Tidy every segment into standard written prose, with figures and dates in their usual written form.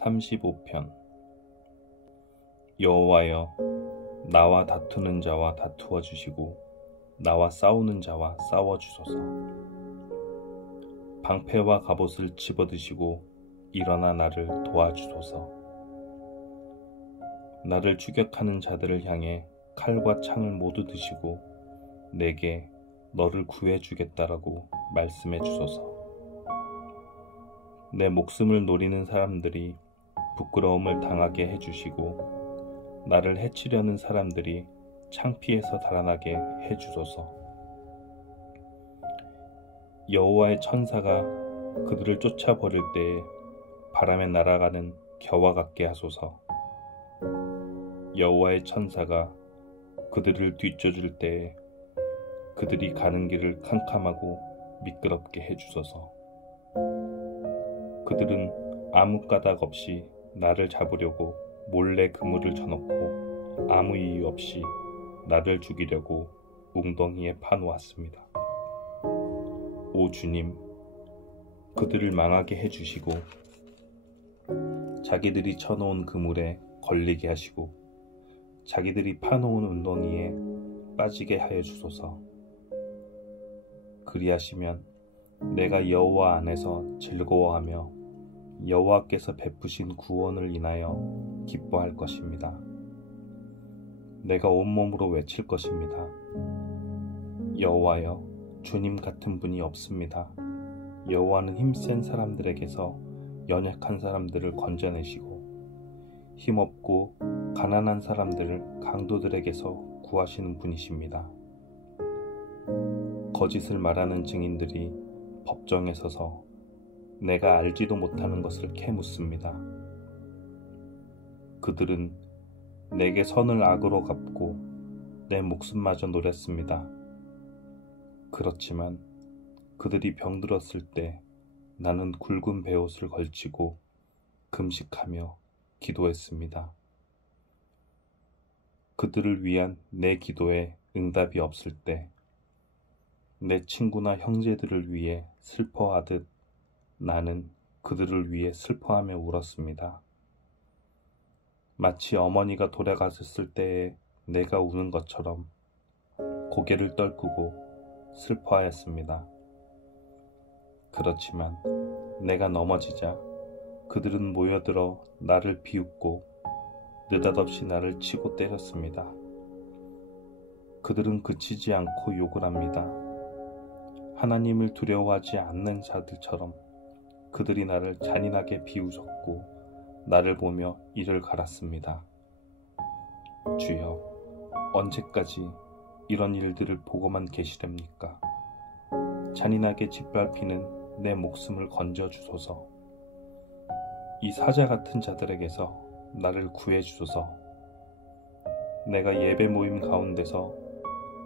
35편. 여호와여, 나와 다투는 자와 다투어 주시고 나와 싸우는 자와 싸워 주소서. 방패와 갑옷을 집어드시고 일어나 나를 도와주소서. 나를 추격하는 자들을 향해 칼과 창을 모두 드시고 내게 너를 구해주겠다라고 말씀해 주소서. 내 목숨을 노리는 사람들이 부끄러움을 당하게 해주시고 나를 해치려는 사람들이 창피해서 달아나게 해주소서. 여호와의 천사가 그들을 쫓아버릴 때에 바람에 날아가는 겨와 같게 하소서. 여호와의 천사가 그들을 뒤쫓을 때에 그들이 가는 길을 캄캄하고 미끄럽게 해주소서. 그들은 아무 까닭 없이 나를 잡으려고 몰래 그물을 쳐놓고 아무 이유 없이 나를 죽이려고 웅덩이에 파놓았습니다. 오 주님, 그들을 망하게 해주시고 자기들이 쳐놓은 그물에 걸리게 하시고 자기들이 파놓은 웅덩이에 빠지게 하여 주소서. 그리하시면 내가 여호와 안에서 즐거워하며 여호와께서 베푸신 구원을 인하여 기뻐할 것입니다. 내가 온몸으로 외칠 것입니다. 여호와여, 주님 같은 분이 없습니다. 여호와는 힘센 사람들에게서 연약한 사람들을 건져내시고 힘없고 가난한 사람들을 강도들에게서 구하시는 분이십니다. 거짓을 말하는 증인들이 법정에 서서 내가 알지도 못하는 것을 캐묻습니다. 그들은 내게 선을 악으로 갚고 내 목숨마저 노렸습니다. 그렇지만 그들이 병들었을 때 나는 굵은 베옷을 걸치고 금식하며 기도했습니다. 그들을 위한 내 기도에 응답이 없을 때 내 친구나 형제들을 위해 슬퍼하듯 나는 그들을 위해 슬퍼하며 울었습니다. 마치 어머니가 돌아가셨을 때에 내가 우는 것처럼 고개를 떨구고 슬퍼하였습니다. 그렇지만 내가 넘어지자 그들은 모여들어 나를 비웃고 느닷없이 나를 치고 때렸습니다. 그들은 그치지 않고 욕을 합니다. 하나님을 두려워하지 않는 자들처럼 그들이 나를 잔인하게 비웃었고 나를 보며 이를 갈았습니다. 주여, 언제까지 이런 일들을 보고만 계시렵니까? 잔인하게 짓밟히는 내 목숨을 건져주소서. 이 사자 같은 자들에게서 나를 구해주소서. 내가 예배 모임 가운데서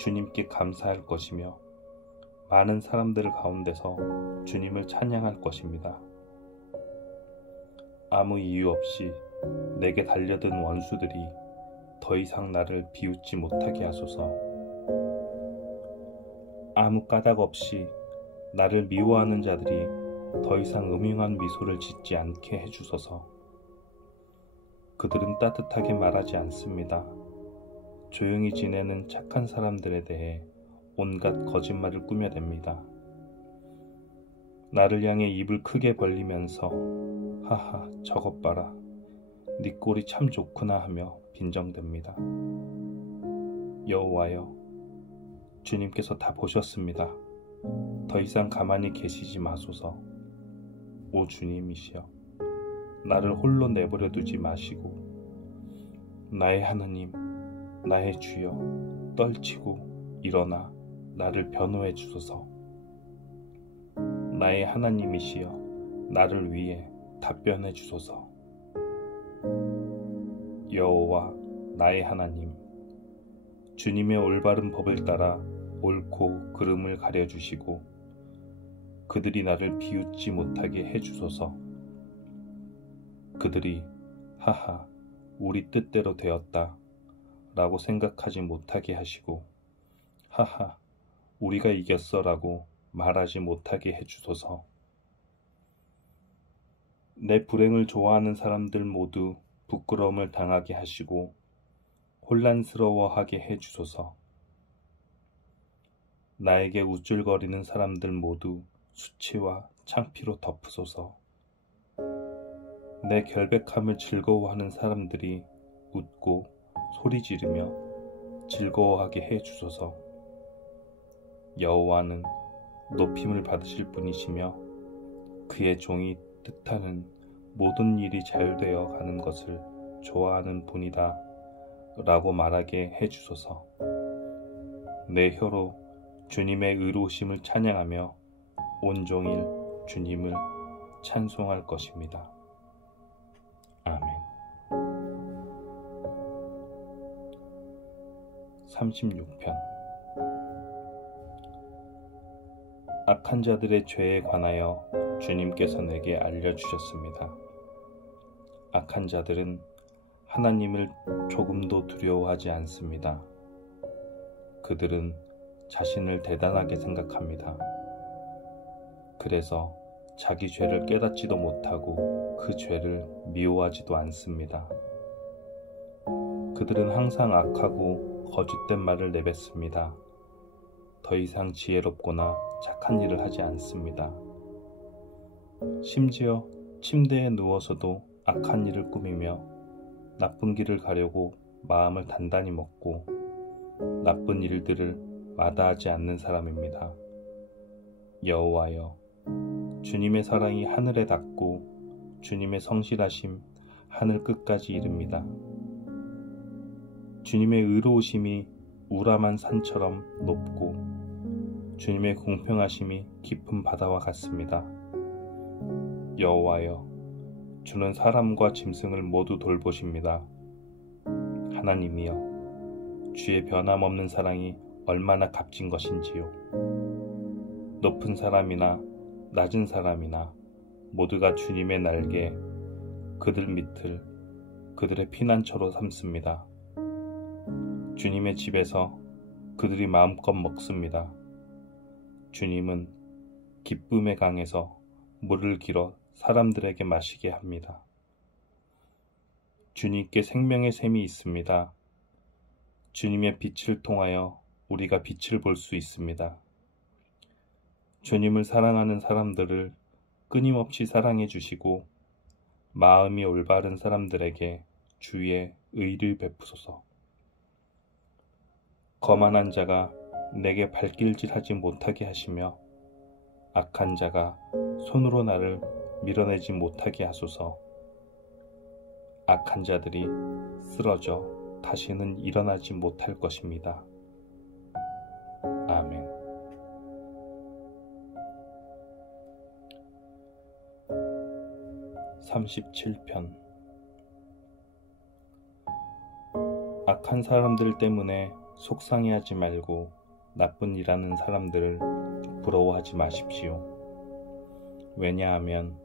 주님께 감사할 것이며 많은 사람들 가운데서 주님을 찬양할 것입니다. 아무 이유 없이 내게 달려든 원수들이 더 이상 나를 비웃지 못하게 하소서. 아무 까닭 없이 나를 미워하는 자들이 더 이상 음흉한 미소를 짓지 않게 해주소서. 그들은 따뜻하게 말하지 않습니다. 조용히 지내는 착한 사람들에 대해 온갖 거짓말을 꾸며댑니다. 나를 향해 입을 크게 벌리면서 하하, 저것 봐라, 네 꼴이 참 좋구나 하며 빈정댑니다. 여호와여, 주님께서 다 보셨습니다. 더 이상 가만히 계시지 마소서. 오 주님이시여, 나를 홀로 내버려 두지 마시고 나의 하나님, 나의 주여, 떨치고 일어나 나를 변호해 주소서. 나의 하나님이시여, 나를 위해 답변해 주소서. 여호와 나의 하나님, 주님의 올바른 법을 따라 옳고 그름을 가려주시고 그들이 나를 비웃지 못하게 해주소서. 그들이 하하, 우리 뜻대로 되었다 라고 생각하지 못하게 하시고 하하, 우리가 이겼어 라고 말하지 못하게 해주소서. 내 불행을 좋아하는 사람들 모두 부끄러움을 당하게 하시고 혼란스러워하게 해 주소서. 나에게 우쭐거리는 사람들 모두 수치와 창피로 덮으소서. 내 결백함을 즐거워하는 사람들이 웃고 소리 지르며 즐거워하게 해 주소서. 여호와는 높임을 받으실 분이시며 그의 종이 뜻하는 모든 일이 잘 되어 가는 것을 좋아하는 분이다 라고 말하게 해 주소서. 내 혀로 주님의 의로우심을 찬양하며 온종일 주님을 찬송할 것입니다. 아멘. 36편. 악한 자들의 죄에 관하여 주님께서 내게 알려주셨습니다. 악한 자들은 하나님을 조금도 두려워하지 않습니다. 그들은 자신을 대단하게 생각합니다. 그래서 자기 죄를 깨닫지도 못하고 그 죄를 미워하지도 않습니다. 그들은 항상 악하고 거짓된 말을 내뱉습니다. 더 이상 지혜롭거나 착한 일을 하지 않습니다. 심지어 침대에 누워서도 악한 일을 꾸미며 나쁜 길을 가려고 마음을 단단히 먹고 나쁜 일들을 마다하지 않는 사람입니다. 여호와여, 주님의 사랑이 하늘에 닿고 주님의 성실하심 하늘 끝까지 이릅니다. 주님의 의로우심이 우람한 산처럼 높고 주님의 공평하심이 깊은 바다와 같습니다. 여호와여, 주는 사람과 짐승을 모두 돌보십니다. 하나님이여, 주의 변함없는 사랑이 얼마나 값진 것인지요. 높은 사람이나 낮은 사람이나 모두가 주님의 날개, 그들 밑을 그들의 피난처로 삼습니다. 주님의 집에서 그들이 마음껏 먹습니다. 주님은 기쁨의 강에서 물을 길어 사람들에게 마시게 합니다. 주님께 생명의 샘이 있습니다. 주님의 빛을 통하여 우리가 빛을 볼 수 있습니다. 주님을 사랑하는 사람들을 끊임없이 사랑해 주시고 마음이 올바른 사람들에게 주의 의를 베푸소서. 거만한 자가 내게 발길질하지 못하게 하시며 악한 자가 손으로 나를 밀어내지 못하게 하소서. 악한 자들이 쓰러져 다시는 일어나지 못할 것입니다. 아멘. (37편) 악한 사람들 때문에 속상해하지 말고 나쁜 일하는 사람들을 부러워하지 마십시오. 왜냐하면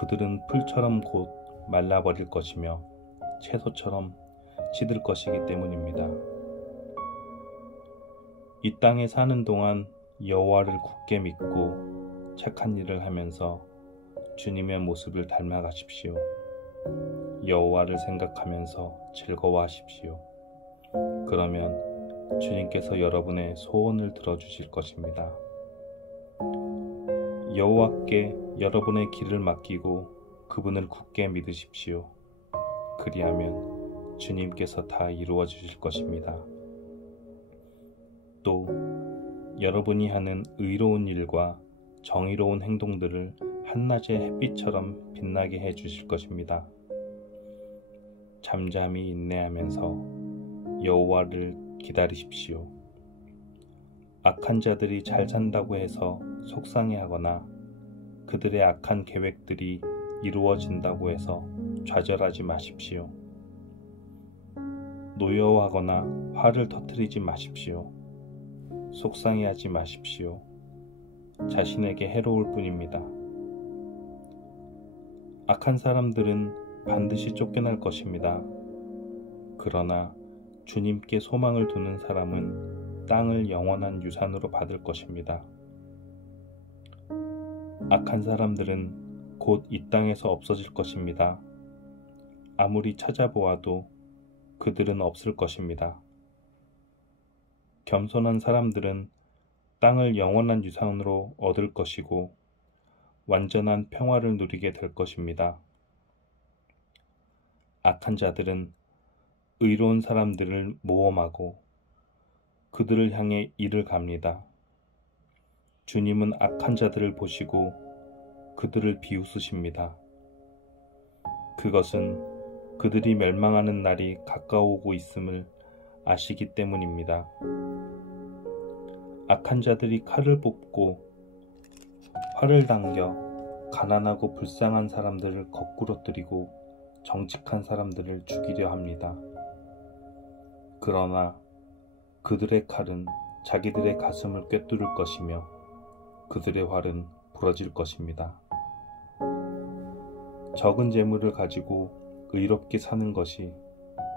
그들은 풀처럼 곧 말라버릴 것이며 채소처럼 시들 것이기 때문입니다. 이 땅에 사는 동안 여호와를 굳게 믿고 착한 일을 하면서 주님의 모습을 닮아가십시오. 여호와를 생각하면서 즐거워하십시오. 그러면 주님께서 여러분의 소원을 들어주실 것입니다. 여호와께 여러분의 길을 맡기고 그분을 굳게 믿으십시오. 그리하면 주님께서 다 이루어 주실 것입니다. 또 여러분이 하는 의로운 일과 정의로운 행동들을 한낮의 햇빛처럼 빛나게 해 주실 것입니다. 잠잠히 인내하면서 여호와를 기다리십시오. 악한 자들이 잘 산다고 해서 속상해하거나 그들의 악한 계획들이 이루어진다고 해서 좌절하지 마십시오. 노여워하거나 화를 터뜨리지 마십시오. 속상해하지 마십시오. 자신에게 해로울 뿐입니다. 악한 사람들은 반드시 쫓겨날 것입니다. 그러나 주님께 소망을 두는 사람은 땅을 영원한 유산으로 받을 것입니다. 악한 사람들은 곧 이 땅에서 없어질 것입니다. 아무리 찾아보아도 그들은 없을 것입니다. 겸손한 사람들은 땅을 영원한 유산으로 얻을 것이고 완전한 평화를 누리게 될 것입니다. 악한 자들은 의로운 사람들을 모험하고 그들을 향해 이를 갑니다. 주님은 악한 자들을 보시고 그들을 비웃으십니다. 그것은 그들이 멸망하는 날이 가까워오고 있음을 아시기 때문입니다. 악한 자들이 칼을 뽑고 활을 당겨 가난하고 불쌍한 사람들을 거꾸러뜨리고 정직한 사람들을 죽이려 합니다. 그러나 그들의 칼은 자기들의 가슴을 꿰뚫을 것이며 그들의 활은 부러질 것입니다. 적은 재물을 가지고 의롭게 사는 것이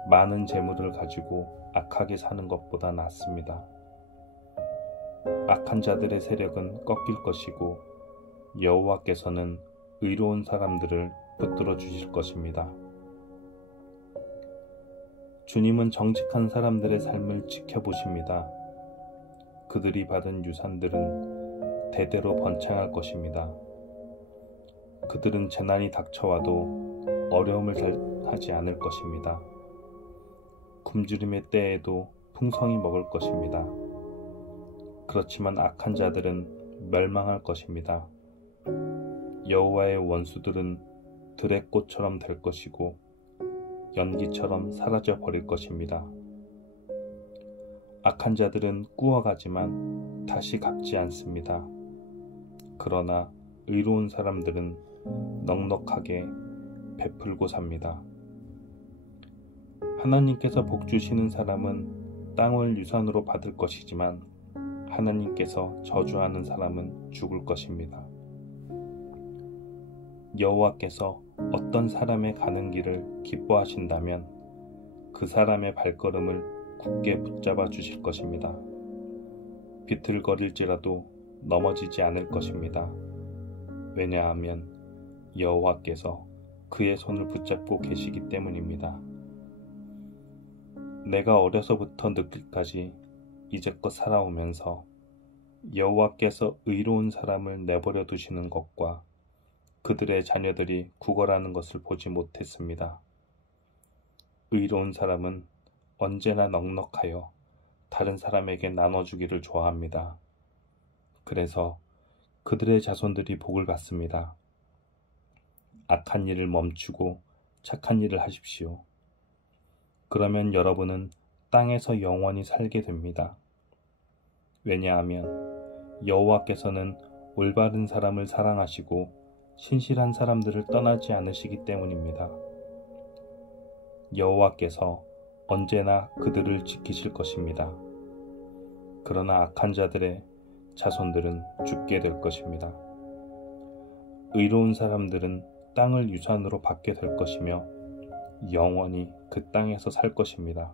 많은 재물을 가지고 악하게 사는 것보다 낫습니다. 악한 자들의 세력은 꺾일 것이고 여호와께서는 의로운 사람들을 붙들어 주실 것입니다. 주님은 정직한 사람들의 삶을 지켜보십니다. 그들이 받은 유산들은 대대로 번창할 것입니다. 그들은 재난이 닥쳐와도 어려움을 당하지 않을 것입니다. 굶주림의 때에도 풍성히 먹을 것입니다. 그렇지만 악한 자들은 멸망할 것입니다. 여호와의 원수들은 들의 꽃처럼 될 것이고 연기처럼 사라져 버릴 것입니다. 악한 자들은 꾸어가지만 다시 갚지 않습니다. 그러나 의로운 사람들은 넉넉하게 베풀고 삽니다. 하나님께서 복 주시는 사람은 땅을 유산으로 받을 것이지만 하나님께서 저주하는 사람은 죽을 것입니다. 여호와께서 어떤 사람의 가는 길을 기뻐하신다면 그 사람의 발걸음을 굳게 붙잡아 주실 것입니다. 비틀거릴지라도 넘어지지 않을 것입니다. 왜냐하면 여호와께서 그의 손을 붙잡고 계시기 때문입니다. 내가 어려서부터 늙기까지 이제껏 살아오면서 여호와께서 의로운 사람을 내버려 두시는 것과 그들의 자녀들이 구걸하는 것을 보지 못했습니다. 의로운 사람은 언제나 넉넉하여 다른 사람에게 나눠주기를 좋아합니다. 그래서 그들의 자손들이 복을 받습니다. 악한 일을 멈추고 착한 일을 하십시오. 그러면 여러분은 땅에서 영원히 살게 됩니다. 왜냐하면 여호와께서는 올바른 사람을 사랑하시고 신실한 사람들을 떠나지 않으시기 때문입니다. 여호와께서 언제나 그들을 지키실 것입니다. 그러나 악한 자들의 자손들은 죽게 될 것입니다. 의로운 사람들은 땅을 유산으로 받게 될 것이며 영원히 그 땅에서 살 것입니다.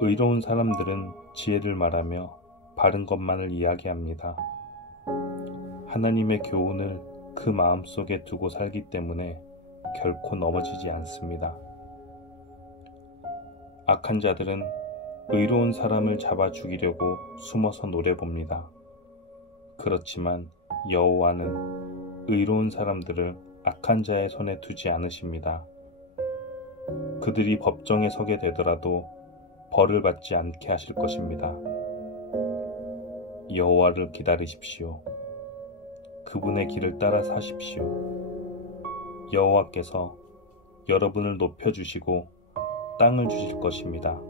의로운 사람들은 지혜를 말하며 바른 것만을 이야기합니다. 하나님의 교훈을 그 마음속에 두고 살기 때문에 결코 넘어지지 않습니다. 악한 자들은 의로운 사람을 잡아 죽이려고 숨어서 노려봅니다. 그렇지만 여호와는 의로운 사람들을 악한 자의 손에 두지 않으십니다. 그들이 법정에 서게 되더라도 벌을 받지 않게 하실 것입니다. 여호와를 기다리십시오. 그분의 길을 따라 사십시오. 여호와께서 여러분을 높여주시고 땅을 주실 것입니다.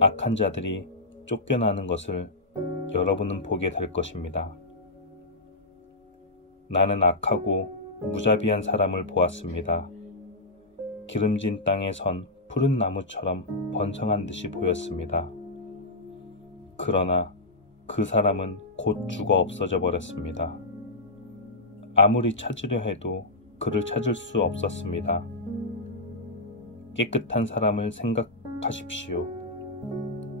악한 자들이 쫓겨나는 것을 여러분은 보게 될 것입니다. 나는 악하고 무자비한 사람을 보았습니다. 기름진 땅에 선 푸른 나무처럼 번성한 듯이 보였습니다. 그러나 그 사람은 곧 죽어 없어져 버렸습니다. 아무리 찾으려 해도 그를 찾을 수 없었습니다. 깨끗한 사람을 생각하십시오.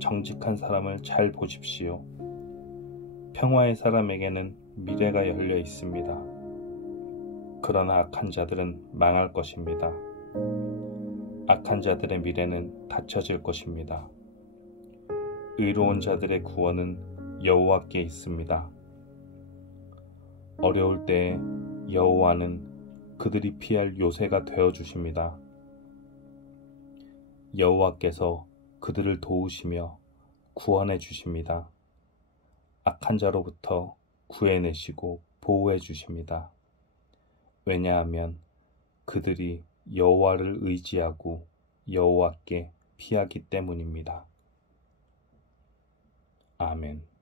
정직한 사람을 잘 보십시오. 평화의 사람에게는 미래가 열려 있습니다. 그러나 악한 자들은 망할 것입니다. 악한 자들의 미래는 닫혀질 것입니다. 의로운 자들의 구원은 여호와께 있습니다. 어려울 때에 여호와는 그들이 피할 요새가 되어 주십니다. 여호와께서 그들을 도우시며 구원해 주십니다. 악한 자로부터 구해내시고 보호해 주십니다. 왜냐하면 그들이 여호와를 의지하고 여호와께 피하기 때문입니다. 아멘.